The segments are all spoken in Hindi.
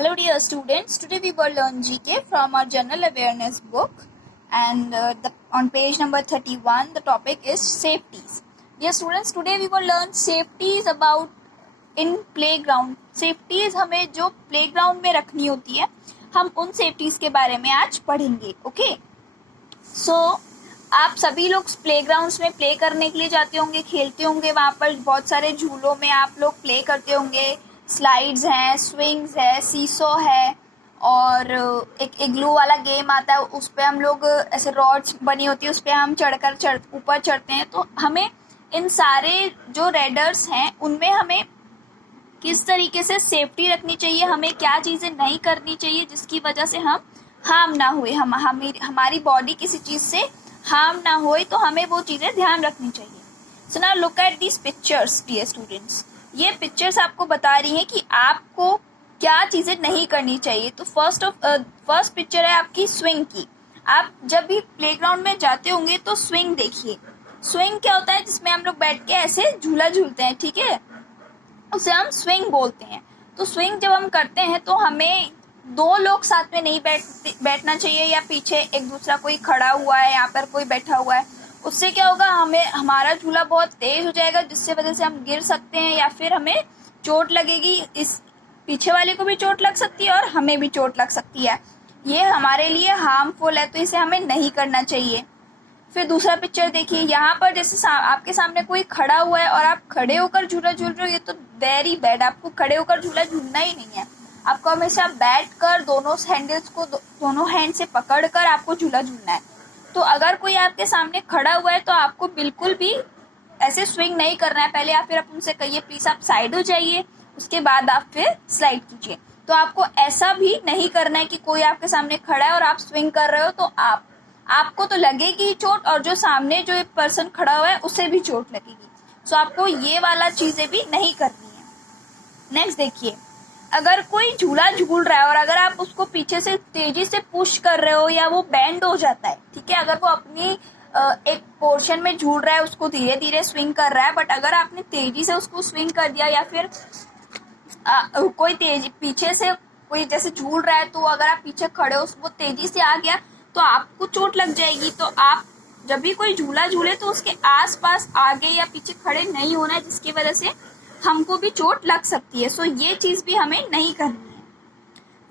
Hello dear students, today we will learn GK from our general awareness book and on page number 31 the topic is safeties. Dear students, today we will learn safeties about in playground. Safeties हमें जो playground में रखनी होती है हम उन safeties के बारे में आज पढ़ेंगे. ओके सो आप सभी लोग प्लेग्राउंड्स में प्ले करने के लिए जाते होंगे, खेलते होंगे, वहाँ पर बहुत सारे झूलों में आप लोग प्ले करते होंगे. स्लाइड्स हैं, स्विंग्स है, सीसो है और एक इग्लू वाला गेम आता है, उस पर हम लोग ऐसे रॉड्स बनी होती है, उस पर हम ऊपर चढ़ते हैं. तो हमें इन सारे जो रेडर्स हैं उनमें हमें किस तरीके से सेफ्टी रखनी चाहिए, हमें क्या चीज़ें नहीं करनी चाहिए जिसकी वजह से हम हार्म ना हुए, हमारी बॉडी किसी चीज़ से हार्म ना होए, तो हमें वो चीज़ें ध्यान रखनी चाहिए. So now look at these pictures dear students. ये पिक्चर्स आपको बता रही हैं कि आपको क्या चीज़ें नहीं करनी चाहिए. तो फर्स्ट पिक्चर है आपकी स्विंग की. आप जब भी प्लेग्राउंड में जाते होंगे तो स्विंग देखिए. स्विंग क्या होता है, जिसमें हम लोग बैठ के ऐसे झूला झूलते हैं, ठीक है, उसे हम स्विंग बोलते हैं. तो स्विंग जब हम करते हैं तो हमें दो लोग साथ में नहीं बैठना चाहिए, या पीछे एक दूसरा कोई खड़ा हुआ है, यहाँ पर कोई बैठा हुआ है. उससे क्या होगा, हमारा झूला बहुत तेज हो जाएगा, जिससे वजह से हम गिर सकते हैं या फिर हमें चोट लगेगी. इस पीछे वाले को भी चोट लग सकती है और हमें भी चोट लग सकती है. ये हमारे लिए हार्मफुल है, तो इसे हमें नहीं करना चाहिए. फिर दूसरा पिक्चर देखिए. यहाँ पर जैसे आपके सामने कोई खड़ा हुआ है और आप खड़े होकर झूला झूल रहे हो, ये तो वेरी बैड. आपको खड़े होकर झूला झूलना ही नहीं है. आपको हमेशा बैठकर दोनों हैंडल्स को दोनों हैंड से पकड़कर आपको झूला झूलना है. तो अगर कोई आपके सामने खड़ा हुआ है तो आपको बिल्कुल भी ऐसे स्विंग नहीं करना है. पहले आप फिर आप उनसे कहिए प्लीज आप साइड हो जाइए, उसके बाद आप फिर स्लाइड कीजिए. तो आपको ऐसा भी नहीं करना है कि कोई आपके सामने खड़ा है और आप स्विंग कर रहे हो तो आपको तो लगेगी ही चोट, और जो सामने जो एक पर्सन खड़ा हुआ है उसे भी चोट लगेगी. सो आपको ये वाला चीजें भी नहीं करनी है. नेक्स्ट देखिए. अगर कोई झूला झूल रहा है और अगर आप उसको पीछे से तेजी से पुश कर रहे हो या वो बैंड हो जाता है, ठीक है, अगर वो अपनी एक पोर्शन में झूल रहा है, उसको धीरे धीरे स्विंग कर रहा है, बट अगर आपने तेजी से उसको स्विंग कर दिया या फिर कोई पीछे से कोई जैसे झूल रहा है तो अगर आप पीछे खड़े हो, वो तेजी से आ गया तो आपको चोट लग जाएगी. तो आप जब भी कोई झूला झूले तो उसके आसपास आगे या पीछे खड़े नहीं होना है, जिसकी वजह से हमको भी चोट लग सकती है. सो ये चीज भी हमें नहीं करनी है.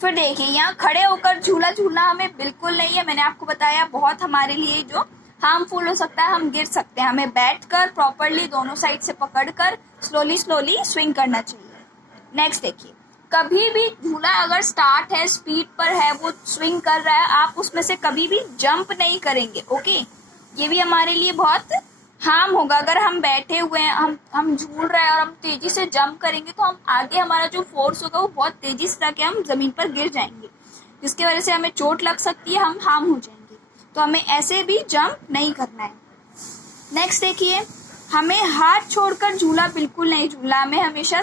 फिर देखिए, यहाँ खड़े होकर झूला झूलना हमें बिल्कुल नहीं है. मैंने आपको बताया बहुत हमारे लिए जो हार्मफुल हो सकता है, हम गिर सकते हैं. हमें बैठकर प्रॉपरली दोनों साइड से पकड़कर स्लोली स्विंग करना चाहिए. नेक्स्ट देखिए. कभी भी झूला अगर स्टार्ट है, स्पीड पर है, वो स्विंग कर रहा है, आप उसमें से कभी भी जंप नहीं करेंगे. ओके, ये भी हमारे लिए बहुत हार्म होगा. अगर हम बैठे हुए हैं, हम झूल रहे हैं और हम तेजी से जंप करेंगे तो हम आगे हमारा जो फोर्स होगा वो बहुत तेजी से जाके हम जमीन पर गिर जाएंगे, जिसकी वजह से हमें चोट लग सकती है, हम हार्म हो जाएंगे. तो हमें ऐसे भी जंप नहीं करना है. नेक्स्ट देखिए. हमें हाथ छोड़कर झूला बिल्कुल नहीं झूलना. हमें हमेशा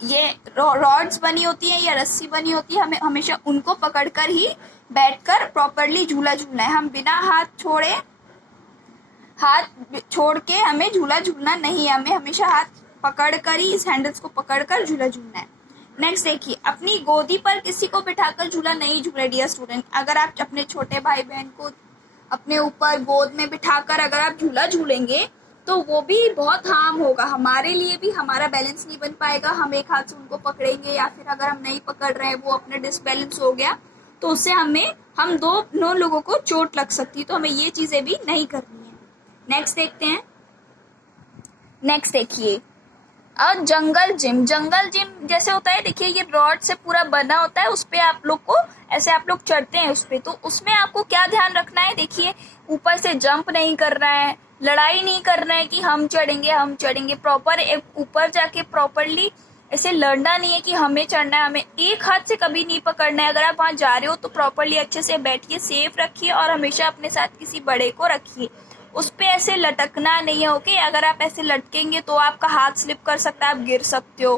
ये रॉड्स बनी होती है या रस्सी बनी होती है, हमें हमेशा उनको पकड़कर ही बैठकर प्रॉपरली झूला झूलना है. हम बिना हाथ छोड़ के हमें झूला झूलना नहीं है. हमें हमेशा हाथ पकड़कर ही, इस हैंडल्स को पकड़कर झूला झूलना है. नेक्स्ट देखिए. अपनी गोदी पर किसी को बिठाकर झूला नहीं झूले डियर स्टूडेंट. अगर आप अपने छोटे भाई बहन को अपने ऊपर गोद में बिठाकर अगर आप झूला झूलेंगे तो वो भी बहुत हार्म होगा. हमारे लिए भी हमारा बैलेंस नहीं बन पाएगा. हम एक हाथ से उनको पकड़ेंगे या फिर अगर हम नहीं पकड़ रहे हैं, वो अपने डिसबैलेंस हो गया तो उससे हम दोनों लोगों को चोट लग सकती है. तो हमें ये चीजें भी नहीं करनी है. नेक्स्ट देखते हैं. नेक्स्ट देखिए. और जंगल जिम जैसे होता है, देखिए ये रॉड से पूरा बना होता है, उस पे आप लोग को ऐसे आप लोग चढ़ते हैं उस पे. तो उसमें आपको क्या ध्यान रखना है, देखिए ऊपर से जंप नहीं करना है, लड़ाई नहीं करना है कि हम चढ़ेंगे. प्रॉपर ऊपर जाके प्रॉपरली ऐसे लड़ना नहीं है कि हमें चढ़ना है. हमें एक हाथ से कभी नहीं पकड़ना है. अगर आप वहां जा रहे हो तो प्रॉपरली अच्छे से बैठिए, सेफ रखिए और हमेशा अपने साथ किसी बड़े को रखिए. उस पे ऐसे लटकना नहीं है. ओके, अगर आप ऐसे लटकेंगे तो आपका हाथ स्लिप कर सकता है, आप गिर सकते हो,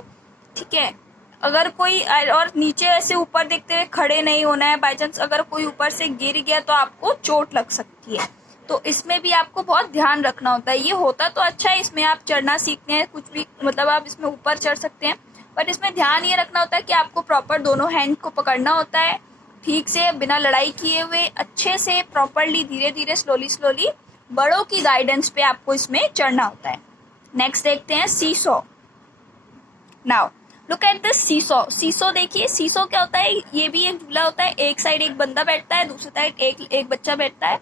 ठीक है. अगर कोई और नीचे ऐसे ऊपर देखते हुए खड़े नहीं होना है. बाई चांस अगर कोई ऊपर से गिर गया तो आपको चोट लग सकती है. तो इसमें भी आपको बहुत ध्यान रखना होता है. ये होता तो अच्छा है, इसमें आप चढ़ना सीखते हैं, कुछ भी मतलब आप इसमें ऊपर चढ़ सकते हैं, बट इसमें ध्यान ये रखना होता है कि आपको प्रॉपर दोनों हैंड को पकड़ना होता है, ठीक से, बिना लड़ाई किए हुए, अच्छे से, प्रॉपरली, धीरे धीरे, स्लोली, बड़ों की गाइडेंस पे आपको इसमें चढ़ना होता है। नेक्स्ट देखते हैं seesaw. Now look at this seesaw. Seesaw देखिए, सीसॉ क्या होता है, ये भी एक झूला होता है। एक साइड एक बंदा बैठता है, दूसरी साइड एक बच्चा बैठता है।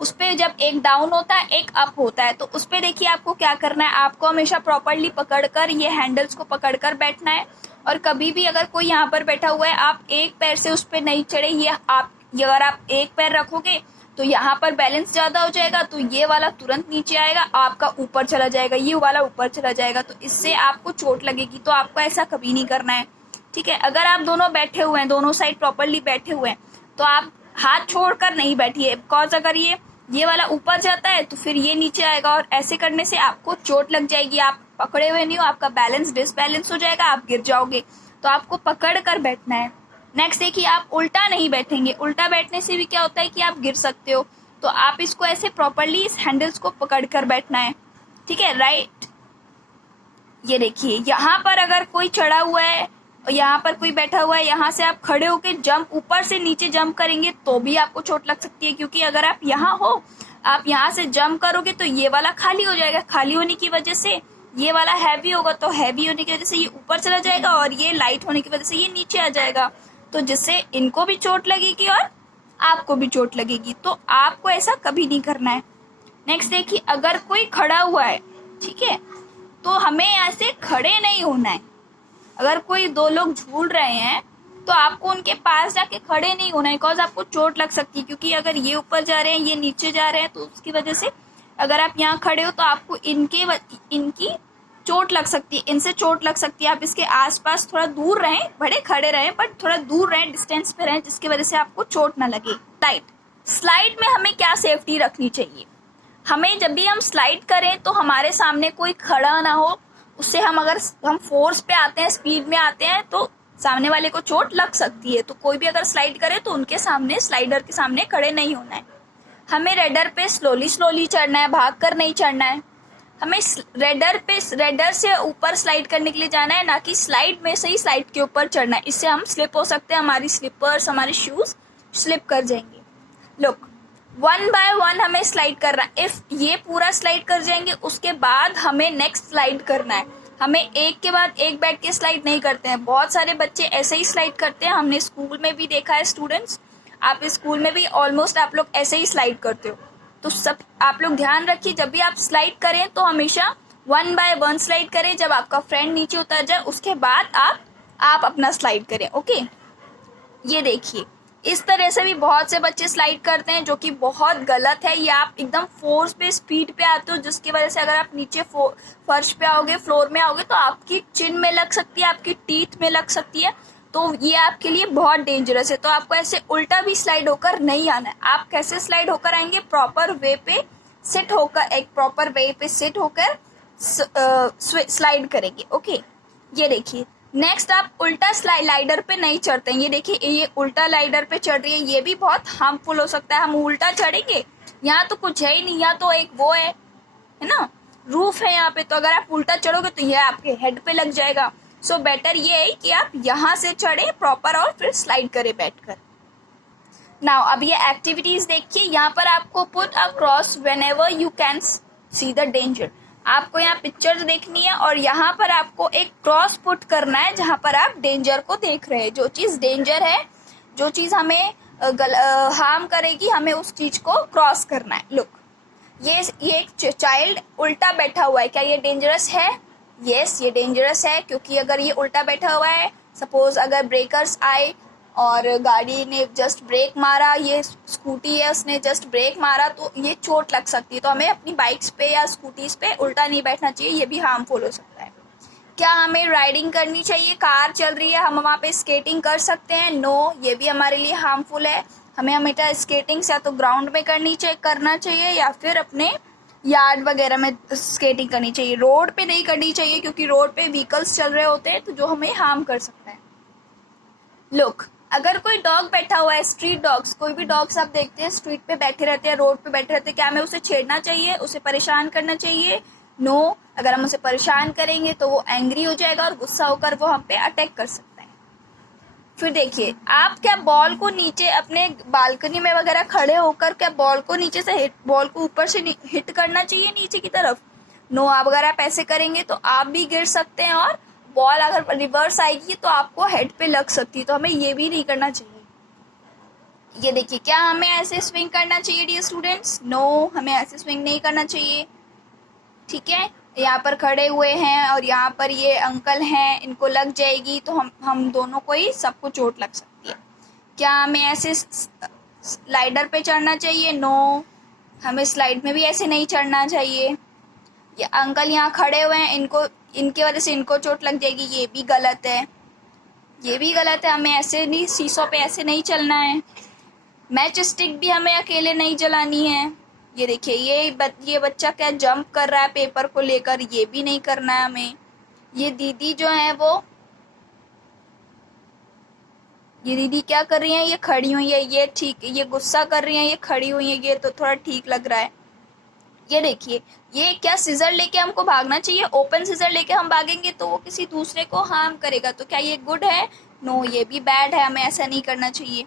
उस पे जब एक डाउन होता है, एक अप होता है, तो उस पे देखिए आपको क्या करना है, आपको हमेशा प्रॉपरली पकड़कर ये हैंडल्स को पकड़कर बैठना है। और कभी भी अगर कोई यहाँ पर बैठा हुआ है, आप एक पैर से उस पे नहीं चढ़े, ये अगर आप एक पैर रखोगे तो यहाँ पर बैलेंस ज्यादा हो जाएगा, तो ये वाला तुरंत नीचे आएगा, आपका ऊपर चला जाएगा, ये वाला ऊपर चला जाएगा, तो इससे आपको चोट लगेगी। तो आपको ऐसा कभी नहीं करना है, ठीक है। अगर आप दोनों बैठे हुए हैं, दोनों साइड प्रॉपरली बैठे हुए हैं, तो आप हाथ छोड़कर नहीं बैठिए, बिकॉज अगर ये वाला ऊपर जाता है तो फिर ये नीचे आएगा, और ऐसे करने से आपको चोट लग जाएगी। आप पकड़े हुए नहीं हो, आपका बैलेंस डिसबैलेंस हो जाएगा, आप गिर जाओगे। तो आपको पकड़ कर बैठना है। नेक्स्ट देखिए, आप उल्टा नहीं बैठेंगे। उल्टा बैठने से भी क्या होता है कि आप गिर सकते हो, तो आप इसको ऐसे प्रॉपरली इस हैंडल्स को पकड़ कर बैठना है, ठीक है, राइट। ये देखिए, यहाँ पर अगर कोई चढ़ा हुआ है, यहाँ पर कोई बैठा हुआ है, यहाँ से आप खड़े होके जंप, ऊपर से नीचे जंप करेंगे तो भी आपको चोट लग सकती है, क्योंकि अगर आप यहाँ हो, आप यहाँ से जंप करोगे तो ये वाला खाली हो जाएगा, खाली होने की वजह से ये वाला हैवी होगा, तो हैवी होने की वजह से ये ऊपर चला जाएगा, और ये लाइट होने की वजह से ये नीचे आ जाएगा, तो जिससे इनको भी चोट लगेगी और आपको भी चोट लगेगी। तो आपको ऐसा कभी नहीं करना है। नेक्स्ट देखिए, अगर कोई खड़ा हुआ है, ठीक है, तो हमें ऐसे खड़े नहीं होना है। अगर कोई दो लोग झूल रहे हैं तो आपको उनके पास जाके खड़े नहीं होना है, बिकॉज आपको चोट लग सकती है, क्योंकि अगर ये ऊपर जा रहे हैं, ये नीचे जा रहे हैं, तो उसकी वजह से अगर आप यहाँ खड़े हो तो आपको इनकी चोट लग सकती है, इनसे चोट लग सकती है। आप इसके आसपास थोड़ा दूर रहें, बड़े खड़े रहें, बट थोड़ा दूर रहें, डिस्टेंस पे रहें, जिसकी वजह से आपको चोट ना लगे। स्लाइड में हमें क्या सेफ्टी रखनी चाहिए, हमें जब भी हम स्लाइड करें तो हमारे सामने कोई खड़ा ना हो, उससे अगर हम फोर्स पे आते हैं, स्पीड में आते हैं, तो सामने वाले को चोट लग सकती है। तो कोई भी अगर स्लाइड करे तो उनके सामने, स्लाइडर के सामने खड़े नहीं होना है। हमें रेडर पे स्लोली चढ़ना है, भाग कर नहीं चढ़ना है। हमें रेडर से ऊपर स्लाइड करने के लिए जाना है, ना कि स्लाइड में से ही स्लाइड के ऊपर चढ़ना है। इससे हम स्लिप हो सकते हैं, हमारी स्लीपर्स, हमारे शूज स्लिप कर जाएंगे। लुक, 1 बाय 1 हमें स्लाइड करना है। इफ ये पूरा स्लाइड कर जाएंगे, उसके बाद हमें नेक्स्ट स्लाइड करना है। हमें एक के बाद एक बैठ के स्लाइड नहीं करते हैं। बहुत सारे बच्चे ऐसे ही स्लाइड करते हैं, हमने स्कूल में भी देखा है। स्टूडेंट्स, आप स्कूल में भी ऑलमोस्ट आप लोग ऐसे ही स्लाइड करते हो। तो सब आप लोग ध्यान रखिए, जब भी आप स्लाइड करें तो हमेशा 1 बाय 1 स्लाइड करें। जब आपका फ्रेंड नीचे उतर जाए उसके बाद आप अपना स्लाइड करें, ओके। ये देखिए, इस तरह से भी बहुत से बच्चे स्लाइड करते हैं, जो कि बहुत गलत है। ये आप एकदम फोर्स पे, स्पीड पे आते हो, जिसकी वजह से अगर आप नीचे फर्श पे आओगे, फ्लोर में आओगे, तो आपकी चिन में लग सकती है, आपकी टीथ में लग सकती है। तो ये आपके लिए बहुत डेंजरस है। तो आपको ऐसे उल्टा भी स्लाइड होकर नहीं आना है। आप कैसे स्लाइड होकर आएंगे, प्रॉपर वे पे सिट होकर, एक प्रॉपर वे पे सिट होकर स्लाइड करेंगे, ओके। ये देखिए, नेक्स्ट आप उल्टा स्लाइडर पे नहीं चढ़ते हैं। ये देखिए, ये उल्टा लाइडर पे चढ़ रही है, ये भी बहुत हार्मफुल हो सकता है। हम उल्टा चढ़ेंगे, यहाँ तो कुछ है ही नहीं, यहाँ तो एक वो है ना, रूफ है यहाँ पे। तो अगर आप उल्टा चढ़ोगे तो यह आपके हेड पे लग जाएगा। सो बेटर ये है कि आप यहाँ से चढ़े प्रॉपर, और फिर स्लाइड करें बैठकर। नाउ अब ये एक्टिविटीज देखिए, यहाँ पर आपको put a cross whenever you can see the danger. आपको यहाँ पिक्चर्स देखनी है और यहाँ पर आपको एक क्रॉस पुट करना है, जहाँ पर आप डेंजर को देख रहे हैं। जो चीज डेंजर है, जो चीज हमें हार्म करेगी, हमें उस चीज को क्रॉस करना है। लुक, ये एक चाइल्ड उल्टा बैठा हुआ है, क्या ये डेंजरस है? यस, ये डेंजरस है, क्योंकि अगर ये उल्टा बैठा हुआ है, सपोज अगर ब्रेकर्स आए और गाड़ी ने जस्ट ब्रेक मारा, ये स्कूटी है, उसने जस्ट ब्रेक मारा, तो ये चोट लग सकती है। तो हमें अपनी बाइक्स पे या स्कूटीज पे उल्टा नहीं बैठना चाहिए, ये भी हार्मफुल हो सकता है। क्या हमें राइडिंग करनी चाहिए? कार चल रही है, हम वहाँ पे स्केटिंग कर सकते हैं? नो, ये भी हमारे लिए हार्मफुल है। हमें हमेशा स्केटिंग या तो ग्राउंड में करना चाहिए, या फिर अपने यार्ड वगैरह में स्केटिंग करनी चाहिए। रोड पे नहीं करनी चाहिए, क्योंकि रोड पे व्हीकल्स चल रहे होते हैं, तो जो हमें हार्म कर सकता है। लुक, अगर कोई डॉग बैठा हुआ है, स्ट्रीट डॉग्स, कोई भी डॉग्स आप देखते हैं स्ट्रीट पे बैठे रहते हैं, रोड पे बैठे रहते हैं, क्या हमें उसे छेड़ना चाहिए, उसे परेशान करना चाहिए? नो, अगर हम उसे परेशान करेंगे तो वो एंग्री हो जाएगा और गुस्सा होकर वो हम पे अटैक कर सकता है। फिर देखिए, आप क्या बॉल को नीचे अपने बालकनी में वगैरह खड़े होकर क्या बॉल को नीचे से बॉल को ऊपर से हिट करना चाहिए नीचे की तरफ? नो, आप अगर आप ऐसे करेंगे तो आप भी गिर सकते हैं और बॉल अगर रिवर्स आएगी तो आपको हेड पे लग सकती है, तो हमें ये भी नहीं करना चाहिए। ये देखिए, क्या हमें ऐसे स्विंग करना चाहिए डियर स्टूडेंट्स? नो, हमें ऐसे स्विंग नहीं करना चाहिए। ठीक है, यहाँ पर खड़े हुए हैं और यहाँ पर ये अंकल हैं, इनको लग जाएगी तो हम दोनों को ही सबको चोट लग सकती है। क्या हमें ऐसे स्लाइडर पे चढ़ना चाहिए? नो, हमें स्लाइड में भी ऐसे नहीं चढ़ना चाहिए। ये अंकल यहाँ खड़े हुए हैं, इनके वजह से इनको चोट लग जाएगी, ये भी गलत है, ये भी गलत है। हमें ऐसे नहीं, सीसो पे ऐसे नहीं चलना है। मैच स्टिक भी हमें अकेले नहीं जलानी है। ये देखिए, ये बच्चा क्या जंप कर रहा है पेपर को लेकर, ये भी नहीं करना है हमें। ये दीदी जो है ये दीदी क्या कर रही है? ये खड़ी हुई है, ये ठीक, ये गुस्सा कर रही है, ये खड़ी हुई है, ये तो थोड़ा ठीक लग रहा है। ये देखिए, ये क्या सीजर लेके हमको भागना चाहिए? ओपन सीजर लेके हम भागेंगे तो वो किसी दूसरे को हार्म करेगा, तो क्या ये गुड है? नो, ये भी बैड है, हमें ऐसा नहीं करना चाहिए।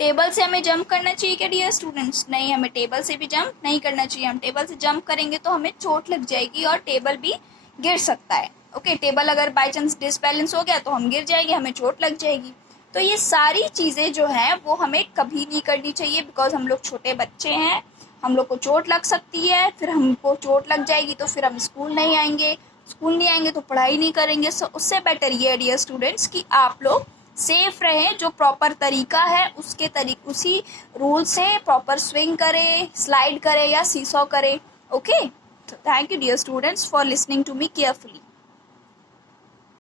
टेबल से हमें जंप करना चाहिए क्या डियर स्टूडेंट्स? नहीं, हमें टेबल से भी जंप नहीं करना चाहिए। हम टेबल से जंप करेंगे तो हमें चोट लग जाएगी और टेबल भी गिर सकता है। ओके, टेबल अगर बाई चांस डिसबैलेंस हो गया तो हम गिर जाएंगे, हमें चोट लग जाएगी। तो ये सारी चीज़ें जो हैं वो हमें कभी नहीं करनी चाहिए, बिकॉज हम लोग छोटे बच्चे हैं, हम लोग को चोट लग सकती है। फिर हमको चोट लग जाएगी तो फिर हम स्कूल नहीं आएंगे तो पढ़ाई नहीं करेंगे। सो उससे बेटर ये डियर स्टूडेंट्स कि आप लोग सेफ रहें, जो प्रॉपर तरीका है उसी रूल से प्रॉपर स्विंग करें, स्लाइड करें या सीसॉ करें। Okay, thank you dear students for listening to me carefully.